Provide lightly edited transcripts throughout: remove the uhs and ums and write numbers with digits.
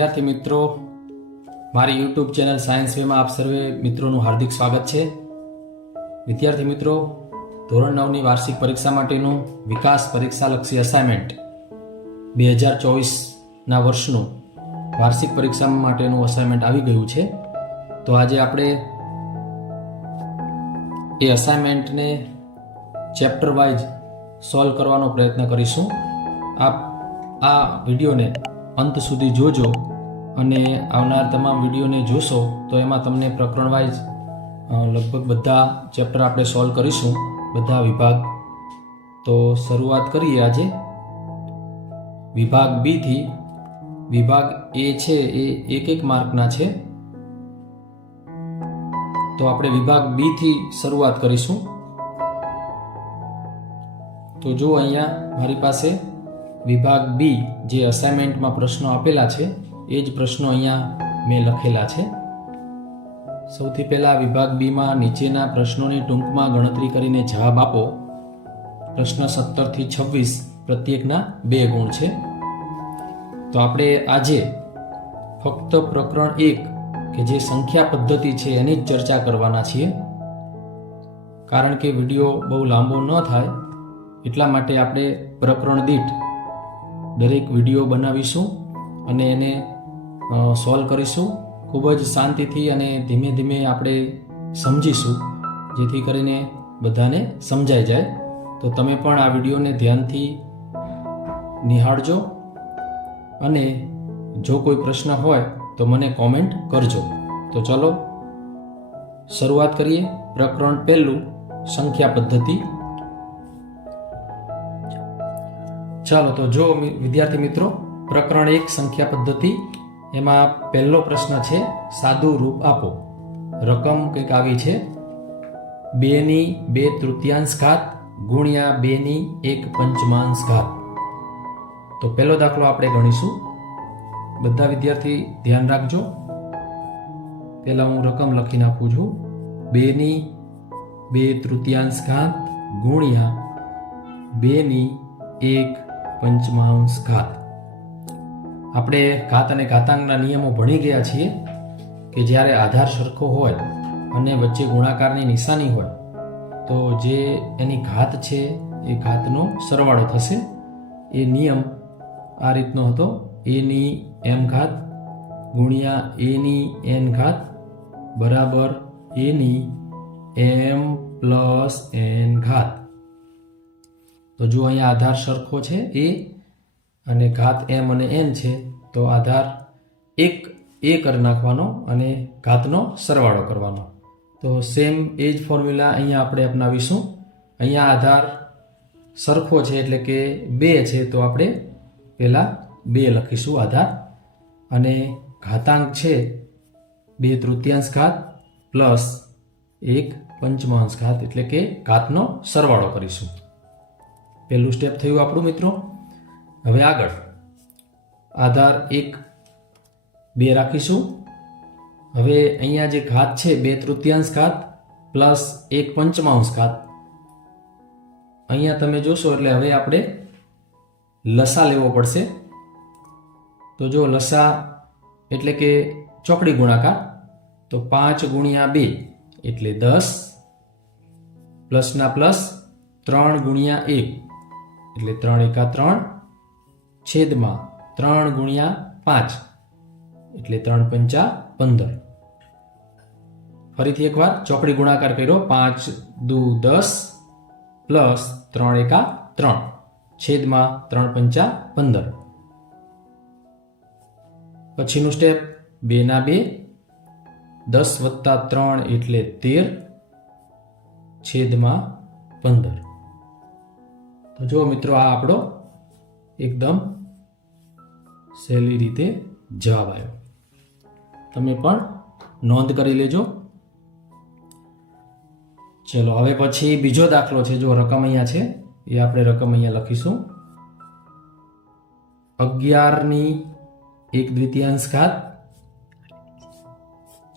વિદ્યાર્થી મિત્રો, મારી યુટ્યુબ ચેનલ સાયન્સ વેમાં આપ સર્વે મિત્રોનું હાર્દિક સ્વાગત છે. વિદ્યાર્થી મિત્રો, ધોરણ 9ની વાર્ષિક પરીક્ષા માટેનું વિકાસ પરીક્ષાલક્ષી અસાઇનમેન્ટ 2024ના વર્ષનું વાર્ષિક પરીક્ષા માટેનું અસાઇનમેન્ટ આવી ગયું છે. તો આજે આપણે એ અસાઇનમેન્ટને ચેપ્ટર વાઇઝ સોલ્વ કરવાનો પ્રયત્ન કરીશું. આપ આ વિડીયોને અંત સુધી જોજો અને આવનાર તમામ વિડીયોને જોશો તો એમાં તમને પ્રકરણ વાઇઝ લગભગ બધા ચેપ્ટર આપણે સોલ્વ કરીશું, બધા વિભાગ. તો શરૂઆત કરીએ આજે વિભાગ બી થી. વિભાગ એ છે એ એક માર્કના છે, તો આપણે વિભાગ બી થી શરૂઆત કરીશું. તો જો અહીંયા મારી પાસે વિભાગ બી જે અસાઇનમેન્ટમાં પ્રશ્નો આપેલા છે એ જ પ્રશ્નો અહીંયા મેં લખેલા છે. સૌથી પહેલા વિભાગ બીમાં નીચેના પ્રશ્નોની ટૂંકમાં ગણતરી કરીને જવાબ આપો. પ્રશ્ન 17 થી 26 પ્રત્યેકના 2 ગુણ છે. તો આપણે આજે ફક્ત પ્રકરણ 1 કે જે સંખ્યા પદ્ધતિ છે એની જ ચર્ચા કરવાના છીએ, કારણ કે વિડીયો બહુ લાંબો ન થાય એટલા માટે આપણે પ્રકરણ દીઠ દરેક વિડીયો બનાવીશું અને એને સોલ્વ કરીશું. ખૂબ જ શાંતિથી અને ધીમે ધીમે આપણે સમજીશું, જેથી કરીને બધાને સમજાઈ જાય. તો તમે પણ આ વિડીયોને ધ્યાનથી નિહાળજો અને જો કોઈ પ્રશ્ન હોય તો મને કોમેન્ટ કરજો. તો ચલો શરૂઆત કરીએ. પ્રકરણ પહેલું, સંખ્યા પદ્ધતિ. ચાલો તો જો વિદ્યાર્થી મિત્રો, પ્રકરણ 1 સંખ્યા પદ્ધતિ, એમાં પહેલો પ્રશ્ન છે સાદું રૂપ આપો. રકમ કંઈક આવી છે 2/2 ઘાત ગુણ્યા 2/1 ઘાત. તો પહેલો દાખલો આપણે ગણીશું. બધા વિદ્યાર્થી ધ્યાન રાખજો. પહેલા હું રકમ લખી નાખું છું. 2/2 ઘાત ગુણ્યા 2/1 ઘાત. આપણે ઘાત અને ઘાતાંકના નિયમો ભણી ગયા છીએ કે જ્યારે આધાર સરખો હોય અને વચ્ચે ગુણાકારની નિશાની હોય તો જે એની ઘાત છે એ ઘાતનો સરવાળો થશે. એ નિયમ આ રીતનો હતો: a ની m ઘાત ગુણ્યા a ની n ઘાત બરાબર a ની m પ્લસ n ઘાત. તો જો અહીંયા આધાર સરખો છે a અને ઘાત m અને n છે, તો આધાર એક કરી નાખવાનો અને ઘાતનો સરવાળો કરવાનો. તો સેમ એ જ ફોર્મ્યુલા અહીંયા આપણે અપનાવીશું. અહીંયા આધાર સરખો છે એટલે કે 2 છે, તો આપણે પહેલા 2 લખીશું આધાર, અને ઘાતાંક છે 2/3 ઘાત પ્લસ 1/5 ઘાત એટલે કે ઘાતનો સરવાળો કરીશું. પહેલું સ્ટેપ થયું આપણું મિત્રો. હવે આગળ આધાર 1/2 રાખીશું. હવે અહીંયા જે ઘાત છે 2/3 ઘાત પ્લસ 1/5 ઘાત, અહીંયા તમે જોશો એટલે હવે આપણે લસા લેવો પડશે. તો જો લસા એટલે કે ચોકડી ગુણાકાર, તો 5 ગુણ્યા 2 એટલે 10 પ્લસના પ્લસ 3 ગુણ્યા 1 એટલે 3 એકા 3 છેદમાં 3 ગુણ્યા 5 એટલે 3 પંચા 15. ફરીથી એકવાર ચોકડી ગુણાકાર કર્યો. 5 દુ 10 પ્લસ 3 એકા 3 છેદમાં 3 પંચા 15. પછીનું સ્ટેપ 2/2 10 વત્તા 3 એટલે 13 છેદમાં 15. તો જો મિત્રો, આ આપણો એકદમ સહેલી રીતે જવાબ આવ્યો. તમે પણ નોંધ કરી લેજો. ચલો હવે પછી બીજો દાખલો છે. જો રકમ અહીંયા છે એ આપણે રકમ અહીંયા લખીશું. 11/1 ઘાત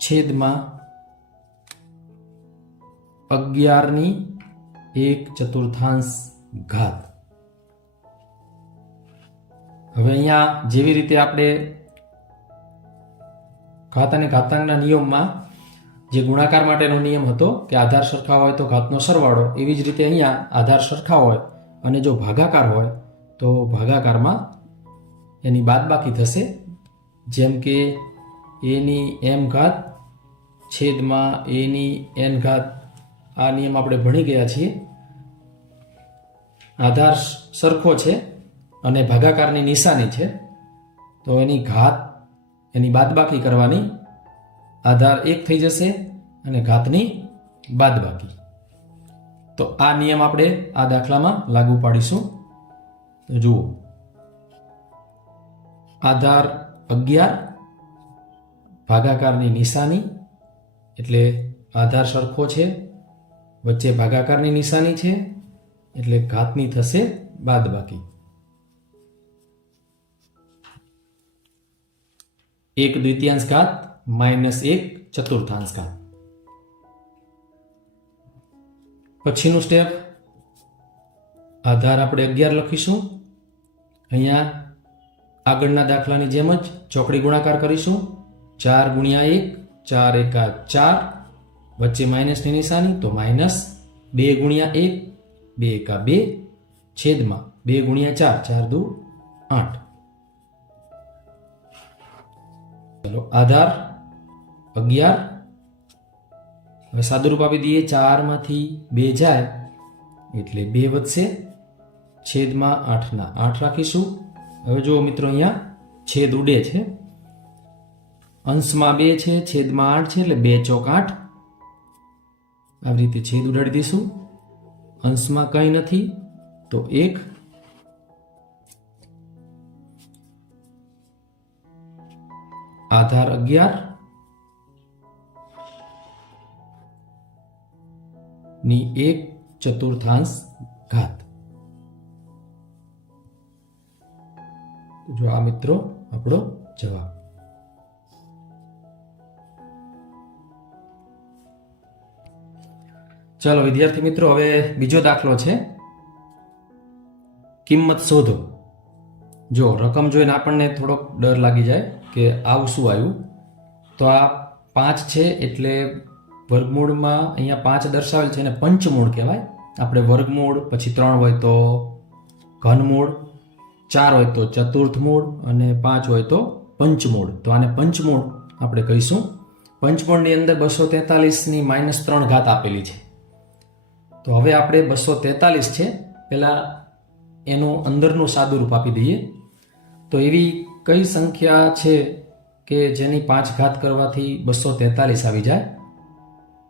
છેદમાં 11/1 ઘાત. હવે અહીંયા જેવી રીતે આપણે ઘાત અને ઘાતાંકના નિયમમાં જે ગુણાકાર માટેનો નિયમ હતો કે આધાર સરખા હોય તો ઘાતનો સરવાળો, એવી જ રીતે અહીંયા આધાર સરખા હોય અને જો ભાગાકાર હોય તો ભાગાકારમાં એની બાદબાકી થશે. જેમ કે એની એમ ઘાત છેદમાં એની એન ઘાત, આ નિયમ આપણે ભણી ગયા છીએ. આધાર સરખો છે અને ભાગાકારની નિશાની છે તો એની ઘાત એની બાદબાકી કરવાની, આધાર એક થઈ જશે અને ઘાતની બાદબાકી. તો આ નિયમ આપણે આ દાખલામાં લાગુ પાડીશું. તો જુઓ, આધાર 11, ભાગાકારની નિશાની એટલે આધાર સરખો છે, વચ્ચે ભાગાકારની નિશાની છે એટલે ઘાતની થશે બાદબાકી. 1/2 ઘાત માઇનસ 1/4 ઘાત. પછીનું સ્ટેપ, આધાર આપણે 11 લખીશું. અહીંયા આગળના દાખલાની જેમ જ ચોકડી ગુણાકાર કરીશું. 4 × 1, 4 એકા 4, વચ્ચે માઇનસની નિશાની તો માઇનસ. 2 × 1, 2 એકા 2, છેદમાં 2 × 4, 4 દુ 8. ચલો, આધાર 11. હવે સાદુરૂપ આપી દઈએ. 4 માંથી 2 જાય એટલે 2 વધશે, છેદમાં 8ના 8 રાખીશું. હવે જુઓ મિત્રો, અહીંયા છેદ ઉડે છે, અંશમાં 2 છે, છેદમાં 8 છે એટલે 2 ચોક 8. આવી રીતે છેદ ઉડાડી દઈશું. અંશમાં કંઈ નથી તો 1. આધાર 11 ની 1/4 ઘાત. જો આ મિત્રો આપણો જવાબ. ચાલો વિદ્યાર્થી મિત્રો, હવે બીજો દાખલો છે, કિંમત શોધો. જો રકમ જોઈને આપણને થોડોક ડર લાગી જાય કે આવું શું આવ્યું. તો આ 5 છે એટલે વર્ગમૂળમાં અહીંયા 5 દર્શાવેલ છે અને પંચમૂળ કહેવાય. આપણે વર્ગમૂળ, પછી 3 હોય તો ઘનમૂળ, 4 હોય તો ચતુર્થ મૂળ અને 5 હોય તો પંચમૂળ. તો આને પંચમૂળ આપણે કહીશું. પંચમૂળની અંદર 243 ની -3 ઘાત આપેલી છે. તો હવે આપણે 243 છે, પહેલા એનું અંદરનું સાદુરૂપ આપી દઈએ. તો એવી કઈ સંખ્યા છે કે જેની 5 ઘાત કરવાથી 243 આવી જાય?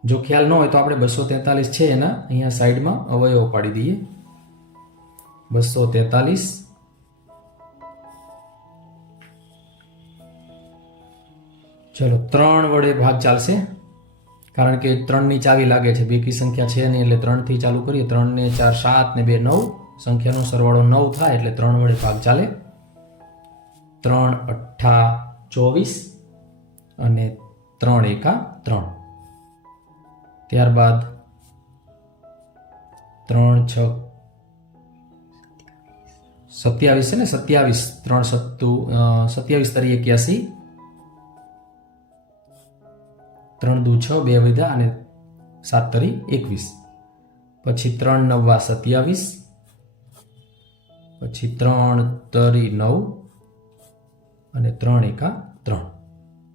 જો ખ્યાલ ન હોય તો આપણે 243 છે એના અહીંયા સાઈડમાં અવયવો પાડી દઈએ. 243 ચલો 3 વડે ભાગ ચાલશે, કારણ કે 3 ની ચાવી લાગે છે, બેકી સંખ્યા છે નહીં એટલે 3 થી ચાલુ કરીએ. 3 ને 4 7 ને 2 9, સંખ્યાનો સરવાળો 9 થાય એટલે 3 વડે ભાગ ચાલે. 3 8 24 અને 3 એકા 3. ત્યારબાદ 3 6 27 છે ને, 27 3 સત્તુ 27 તરી 81, 3 દુ 6, 2 વધ્યા અને 7 તરી 21. પછી 3 9 27, પછી 3 તરી 9 અને 3 એકા 3.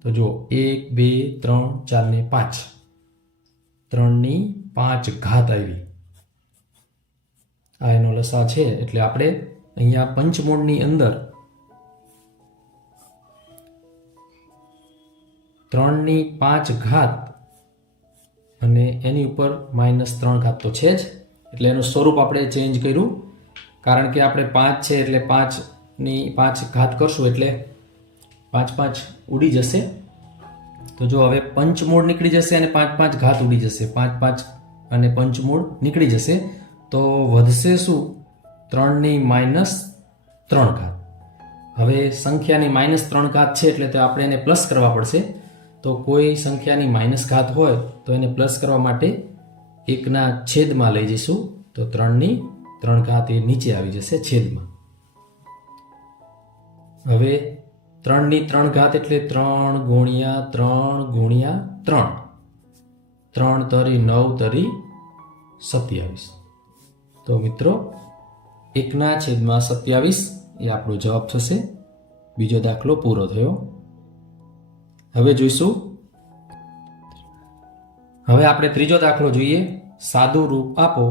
તો જુઓ 1 2 3 4 ને 5, 3 ની 5 ઘાત આવી. આ એનો લસા છે. એટલે આપણે અહીંયા પંચમૂળની અંદર 3 ની 5 ઘાત અને એની ઉપર -3 ઘાત તો છે જ, એટલે એનું સ્વરૂપ આપણે ચેન્જ કર્યું. કારણ કે આપણે 5 છે એટલે 5 ની 5 ઘાત કરશું એટલે 5 5 ઉડી જશે. તો જો હવે પંચમૂળ નીકળી જશે અને 5 5 ઘાત ઉડી જશે. 5 5 અને પંચમૂળ નીકળી જશે તો વધશે શું? 3 ની -3 ઘાત. હવે સંખ્યાની -3 ઘાત છે એટલે તો આપણે એને પ્લસ કરવા પડશે. તો કોઈ સંખ્યાની માઇનસ ઘાત હોય તો એને પ્લસ કરવા માટે 1ના છેદમાં લઈ જઈશું. તો 3 ની 3 ઘાત એ નીચે આવી જશે છેદમાં. હવે 3ની 3 ઘાત એટલે 3 ગુણ્યા 3 ગુણ્યા 3. 3 તરી 9 તરી 27. તો મિત્રો 1/27 એ આપણો જવાબ થશે. બીજો દાખલો પૂરો થયો. હવે જોઈશું. હવે આપણે ત્રીજો દાખલો જોઈએ. સાદું રૂપ આપો.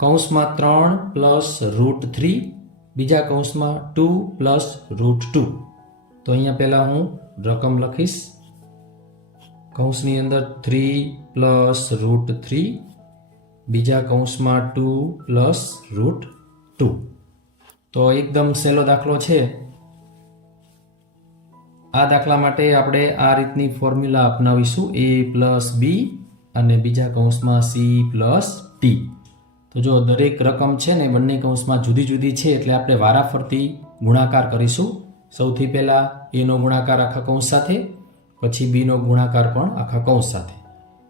કૌંસમાં 3 પ્લસ √3, બીજા કૌંસમાં 2 પ્લસ √2. તો અહીંયા પહેલા હું રકમ લખીશ. કૌંસની અંદર 3 પ્લસ √3, બીજા કૌંસમાં 2 પ્લસ √2. તો એકદમ સહેલો દાખલો છે. આ દાખલા માટે આપણે આ રીતની ફોર્મ્યુલા અપનાવીશું. a પ્લસ બી અને બીજા કૌંસમાં c પ્લસ ટી. તો જો દરેક રકમ છે ને બંને કૌંસમાં જુદી જુદી છે એટલે આપણે વારાફરતી ગુણાકાર કરીશું. સૌથી પહેલા a નો ગુણાકાર આખા કૌંસ સાથે, પછી b નો ગુણાકાર પણ આખા કૌંસ સાથે.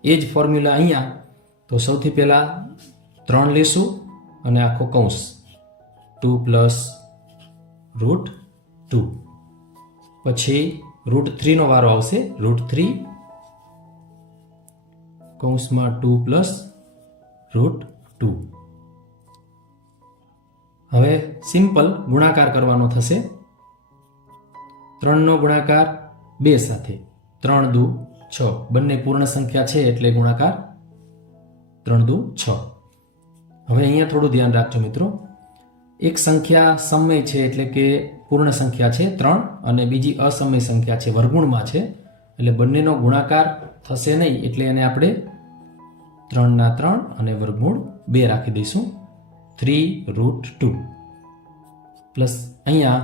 એ જ ફોર્મ્યુલા અહીંયા. તો સૌથી પહેલા 3 લેશું અને આખો કૌંસ 2 પ્લસ √2. પછી √3 નો વારો આવશે. √3 કૌંસમાં 2 પ્લસ √2. હવે સિમ્પલ ગુણાકાર કરવાનો થશે. 3 નો ગુણાકાર 2 સાથે, 3 દુ 6. બંને પૂર્ણ સંખ્યા છે એટલે ગુણાકાર 3 દુ 6. હવે અહીંયા થોડું ધ્યાન રાખજો મિત્રો. એક સંખ્યા સમય છે એટલે કે પૂર્ણ સંખ્યા છે 3, અને બીજી અસમય સંખ્યા છે, વર્ગમૂળમાં છે, એટલે બંનેનો ગુણાકાર થશે નહીં. એટલે એને આપણે 3/3 અને વર્ગમૂળ 2 રાખી દઈશું. 3√2 પ્લસ અહીંયા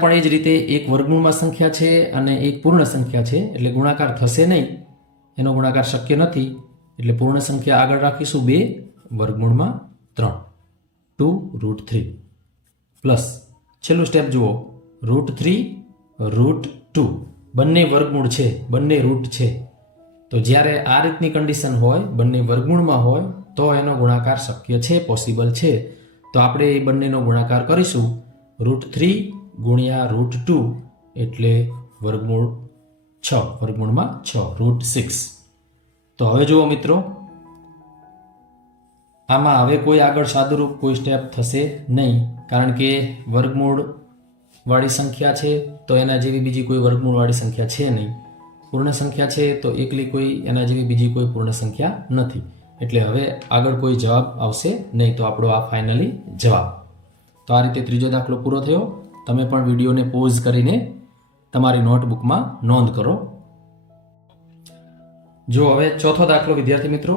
પણ એ જ રીતે એક વર્ગમૂળમાં સંખ્યા છે અને એક પૂર્ણ સંખ્યા છે એટલે ગુણાકાર થશે નહીં. એનો ગુણાકાર શક્ય નથી એટલે પૂર્ણ સંખ્યા આગળ રાખીશું 2 વર્ગમૂળમાં 3, 2√3 પ્લસ છેલ્લું સ્ટેપ જુઓ, √3√2. બંને વર્ગમૂળ છે, બંને રૂટ છે. તો જ્યારે આ રીતની કન્ડિશન હોય, બંને વર્ગમૂળમાં હોય, તો એનો ગુણાકાર શક્ય છે, પોસિબલ છે. તો આપણે એ બંનેનો ગુણાકાર કરીશું. √3 ગુણ્યા √2 એટલે વર્ગમૂળ 6, વર્ગમૂળમાં 6, √6. તો હવે જુઓ મિત્રો, આમાં હવે કોઈ આગળ સાદુરૂપ કોઈ સ્ટેપ થશે નહીં, કારણ કે વર્ગમૂળ વાળી સંખ્યા છે તો એના જેવી બીજી કોઈ વર્ગમૂળ વાળી સંખ્યા છે નહીં. પૂર્ણ સંખ્યા છે તો એકલી કોઈ એના જેવી બીજી કોઈ પૂર્ણ સંખ્યા નથી. એટલે હવે આગળ કોઈ જવાબ આવશે નહીં. તો આપણો આ ફાઇનલી જવાબ. તો આ રીતે ત્રીજો દાખલો પૂરો થયો. તમે પણ વિડીયોને પોઝ કરીને તમારી નોટબુકમાં નોંધ કરો. જો હવે ચોથો દાખલો વિદ્યાર્થી મિત્રો,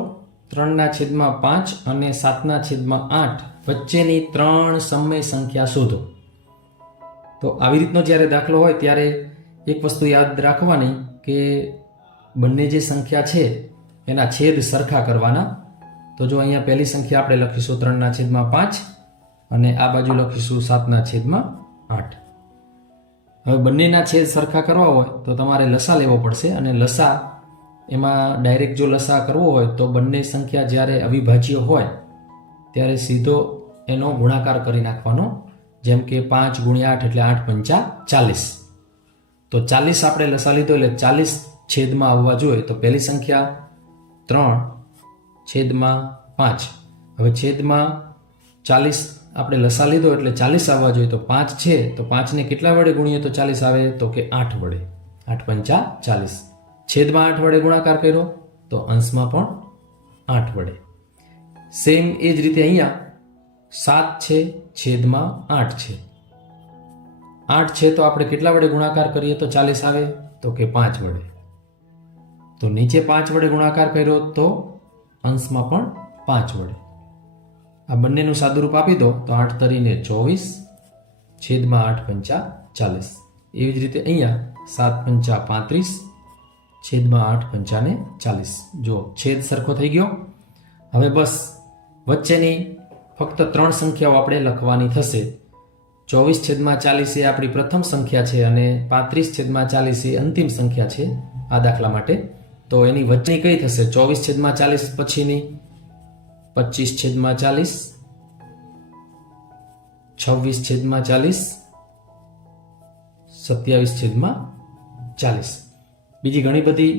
3/5 અને 7/8 વચ્ચેની 3 સમય સંખ્યા શોધો. તો આવી રીતનો જ્યારે દાખલો હોય ત્યારે એક વસ્તુ યાદ રાખવાની કે બંને જે સંખ્યા છે એના છેદ સરખા કરવાના. તો જો અહીંયા પહેલી સંખ્યા આપણે લખીશું 3/5 અને આ બાજુ લખીશું 7/8. હવે બંનેના છેદ સરખા કરવા હોય તો તમારે લસા લેવો પડશે, અને લસા એમાં ડાયરેક્ટ જો લસા કરવો હોય તો બંને સંખ્યા જ્યારે અવિભાજ્ય હોય ત્યારે સીધો એનો ગુણાકાર કરી નાખવાનો. જેમ કે 5 ગુણ્યા 8 એટલે 8×5 40. તો 40 આપણે લસા લીધો એટલે 40 છેદમાં આવવા જોઈએ. તો પહેલી સંખ્યા 3/5. હવે છેદમાં 40 આપણે લસા લીધો એટલે 40 આવવા જોઈએ. તો 5 છે તો 5ને કેટલા વડે ગુણીએ તો 40 આવે? તો કે 8 વડે. 8×5 40. છેદમાં 8 વડે ગુણાકાર કર્યો તો અંશમાં પણ 8 વડે. સેમ એ જ રીતે અહીંયા 7 છે, છેદમાં 8 છે. 8 છે તો આપણે કેટલા વડે ગુણાકાર કરીએ તો 40 આવે? તો કે 5 વડે. તો નીચે 5 વડે ગુણાકાર કર્યો તો અંશમાં પણ 5 વડે. આ બંનેનું સાદુરૂપ આપી દો તો 8 તરીને 24, છેદમાં 8×5 40. એવી જ રીતે અહીંયા 7×5 35, છેદમાં 8×5 40. જો છેદ સરખો થઈ ગયો. હવે બસ વચ્ચેની ફક્ત 3 સંખ્યાઓ આપણે લખવાની થશે. 24/40 એ આપણી પ્રથમ સંખ્યા છે અને 35/40 એ અંતિમ સંખ્યા છે આ દાખલા માટે. તો એની વચ્ચેની કઈ થશે? 24/40 પછીની 25/40, 26/40 27/40. બીજી ઘણી બધી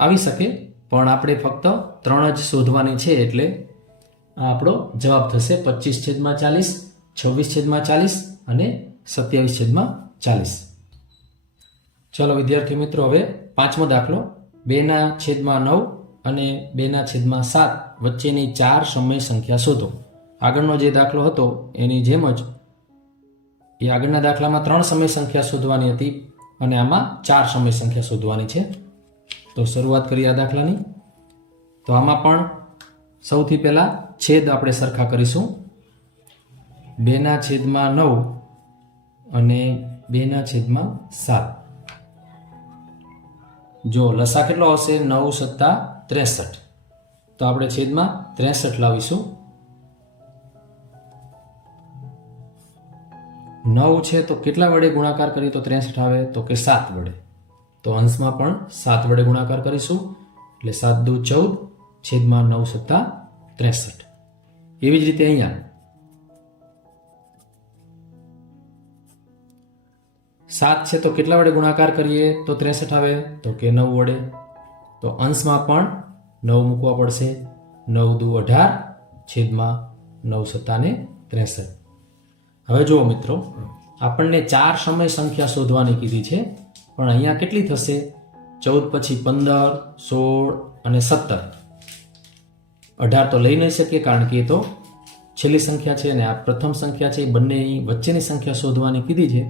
આવી શકે, પણ આપણે ફક્ત 3 જ શોધવાની છે, એટલે આ આપણો જવાબ થશે 25/40, 26/40 અને 27/40. ચલો વિદ્યાર્થી મિત્રો, હવે 5મો દાખલો. 2/9 અને 2/7 વચ્ચેની 4 સમય સંખ્યા શોધો. આગળનો જે દાખલો હતો એની જેમ જ એ આગળના દાખલામાં 3 સમય સંખ્યા શોધવાની હતી અને આમાં 4 સમય સંખ્યા શોધવાની છે. તો શરૂઆત કરીએ આ દાખલાની. તો આમાં પણ સૌથી પહેલા છેદ આપણે સરખા કરીશું. 2/9 અને 2/7. જો લસા કેટલો આવશે? 9 + 63. તો આપણે છેદમાં 63 લાવીશું. 9 છે તો કેટલા વડે ગુણાકાર કરીએ તો 63 આવે? તો કે 7 વડે. તો અંશમાં પણ 7 વડે ગુણાકાર કરીશું, એટલે 7 દુ 14 છેદમાં 9 + 63. એવી જ રીતે અહીંયા 7 છે તો કેટલા વડે ગુણાકાર કરીએ તો 63 આવે? તો કે 9 વડે. તો અંશમાં પણ 9 મૂકવા પડશે. 9 દુ 18 છેદમાં 9 + 63. હવે જુઓ મિત્રો, આપણને 4 સમય સંખ્યા શોધવાની કીધી છે, પણ અહીંયા કેટલી થશે? 14 પછી 15, 16 અને 17. 18 તો લઈ નહીં શકીએ, કારણ કે એ તો છેલ્લી સંખ્યા છે અને આ પ્રથમ સંખ્યા છે. બંનેની વચ્ચેની સંખ્યા શોધવાની કીધી છે,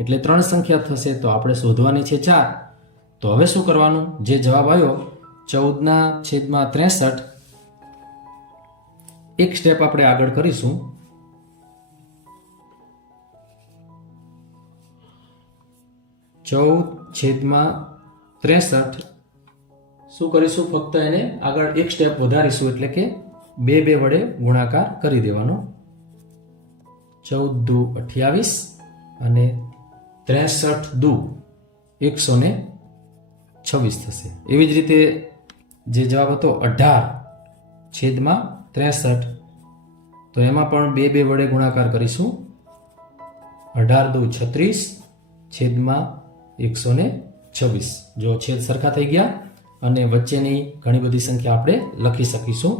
એટલે 3 સંખ્યા થશે. તો આપણે શોધવાની છે 4. તો હવે શું કરવાનું? જે જવાબ આવ્યો 14/63, એક સ્ટેપ આપણે આગળ કરીશું. 14/63 શું કરીશું? ફક્ત એને આગળ એક સ્ટેપ વધારીશું, એટલે કે 2 વડે ગુણાકાર કરી દેવાનો. 14 દુ 28 અને 63 દુ 126 થશે. એવી જ રીતે જે જવાબ હતો 18/63, તો એમાં પણ 2 વડે ગુણાકાર કરીશું. 18 દુ 36 છેદમાં 126. જો છેદ સરખા થઈ ગયા અને વચ્ચેની ઘણી બધી સંખ્યા આપણે લખી શકીશું.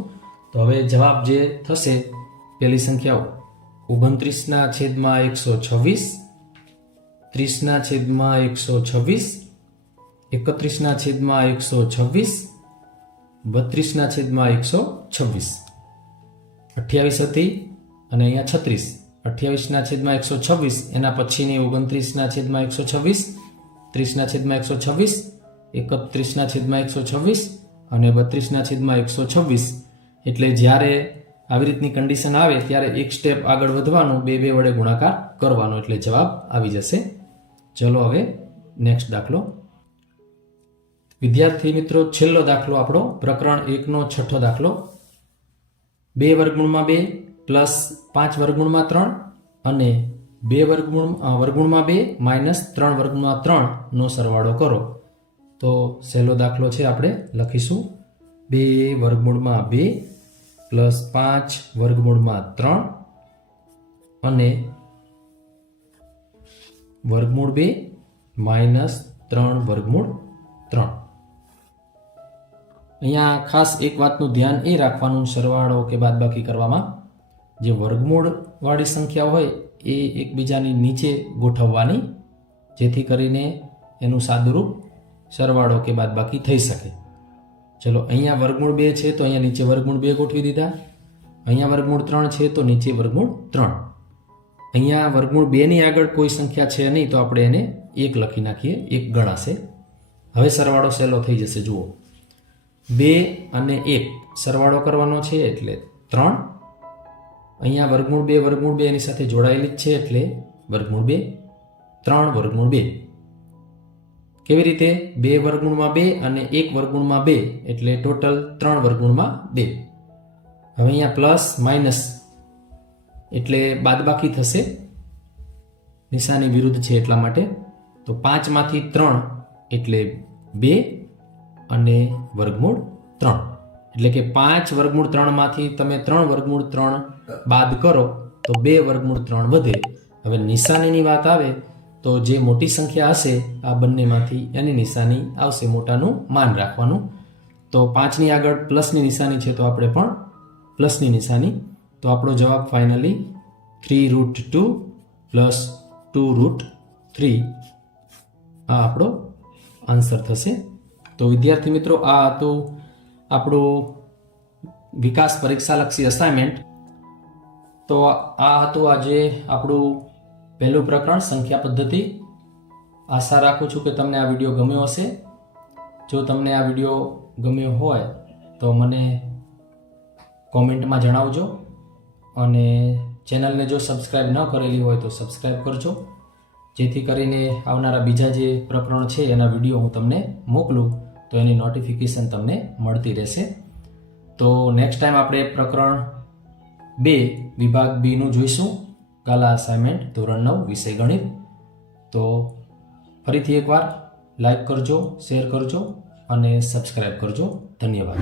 તો હવે જવાબ જે થશે, પહેલી સંખ્યા 29/126, 30/126, 31/126, 32/126. 28 હતી અને અહીંયા 36. 28/126, એના પછીની 29/126, 30/126, 31/126 અને 32/126. એટલે જ્યારે આવી રીતની કન્ડિશન આવે ત્યારે એક સ્ટેપ આગળ વધવાનું, 2 વડે ગુણાકાર કરવાનો, એટલે જવાબ આવી જશે. ચલો હવે નેક્સ્ટ દાખલો. વિદ્યાર્થી મિત્રો, છેલ્લો દાખલો આપણો પ્રકરણ 1નો 6થો દાખલો. 2 વર્ગમૂળમાં 2 પ્લસ 5 વર્ગમૂળમાં 3 અને 2 વર્ગમૂળમાં 2 માઇનસ 3 વર્ગમૂળમાં 3 નો સરવાળો કરો. તો સહેલો દાખલો છે, આપણે લખીશું 2 વર્ગમૂળમાં 2 પ્લસ 5 વર્ગમૂળમાં 3 અને વર્ગમૂળ 2 માઇનસ 3 વર્ગમૂળ 3. અહીંયા ખાસ એક વાતનું ધ્યાન એ રાખવાનું, સરવાળો કે બાદબાકી કરવામાં, જે વર્ગમૂળ વાળી સંખ્યા હોય એ એકબીજાની નીચે ગોઠવવાની, જેથી કરીને એનું સાદુરૂપ સરવાળો કે બાદબાકી થઈ શકે. ચલો, અહીંયા વર્ગમૂળ 2 છે તો અહીંયા નીચે વર્ગમૂળ 2 ગોઠવી દીધા. અહીંયા વર્ગમૂળ 3 છે તો નીચે વર્ગમૂળ 3. અહીંયા વર્ગમૂળ 2 ની આગળ કોઈ સંખ્યા છે નહીં, તો આપણે એને 1 લખી નાખીએ, 1 ગણાશે. હવે સરવાળો સહેલો થઈ જશે. જુઓ, 2 અને 1 સરવાળો કરવાનો છે એટલે 3. અહીંયા વર્ગમૂળ 2 એની સાથે જોડાયેલી જ છે, એટલે વર્ગમૂળ 2, 3 વર્ગમૂળ 2. કેવી રીતે? 2 વર્ગમૂળમાં 2 અને 1 વર્ગમૂળમાં 2, એટલે ટોટલ 3 વર્ગમૂળમાં 2. હવે અહીંયા પ્લસ માઇનસ એટલે બાદબાકી થશે, નિશાની વિરુદ્ધ છે એટલા માટે. તો 5 માંથી 3 એટલે 2 અને વર્ગમૂળ 3, એટલે કે 5 વર્ગમૂળ 3 માંથી તમે 3 વર્ગમૂળ 3 બાદ કરો તો 2 વર્ગમૂળ 3 વધે. હવે નિશાનીની વાત આવે તો જે મોટી સંખ્યા હશે આ બંનેમાંથી એની નિશાની આવશે, મોટાનું માન રાખવાનું. તો 5ની આગળ પ્લસની નિશાની છે તો આપણે પણ પ્લસની નિશાની. તો આપણો જવાબ ફાઇનલી 3√2 પ્લસ 2√3 આ આપણો આન્સર થશે. તો વિદ્યાર્થી મિત્રો, આ હતું આપણું વિકાસ પરીક્ષાલક્ષી અસાઇનમેન્ટ. તો આ હતું આજે આપણું પહેલું પ્રકરણ સંખ્યા પદ્ધતિ. આશા રાખું છું કે તમને આ વિડીયો ગમ્યો હશે. જો તમને આ વિડીયો ગમ્યો હોય તો મને કોમેન્ટમાં જણાવજો, અને ચેનલને જો સબસ્ક્રાઈબ ન કરેલી હોય તો સબસ્ક્રાઈબ કરજો, જેથી કરીને આવનારા બીજા જે પ્રકરણ છે એના વિડીયો હું તમને મોકલું તો એની નોટિફિકેશન તમને મળતી રહેશે. તો નેક્સ્ટ ટાઈમ આપણે પ્રકરણ 2 વિભાગ બીનું જોઈશું, ગાલા અસાઇનમેન્ટ ધોરણ 9 વિષય ગણિત. તો ફરીથી એકવાર લાઈક કરજો, શેર કરજો અને સબસ્ક્રાઈબ કરજો. ધન્યવાદ.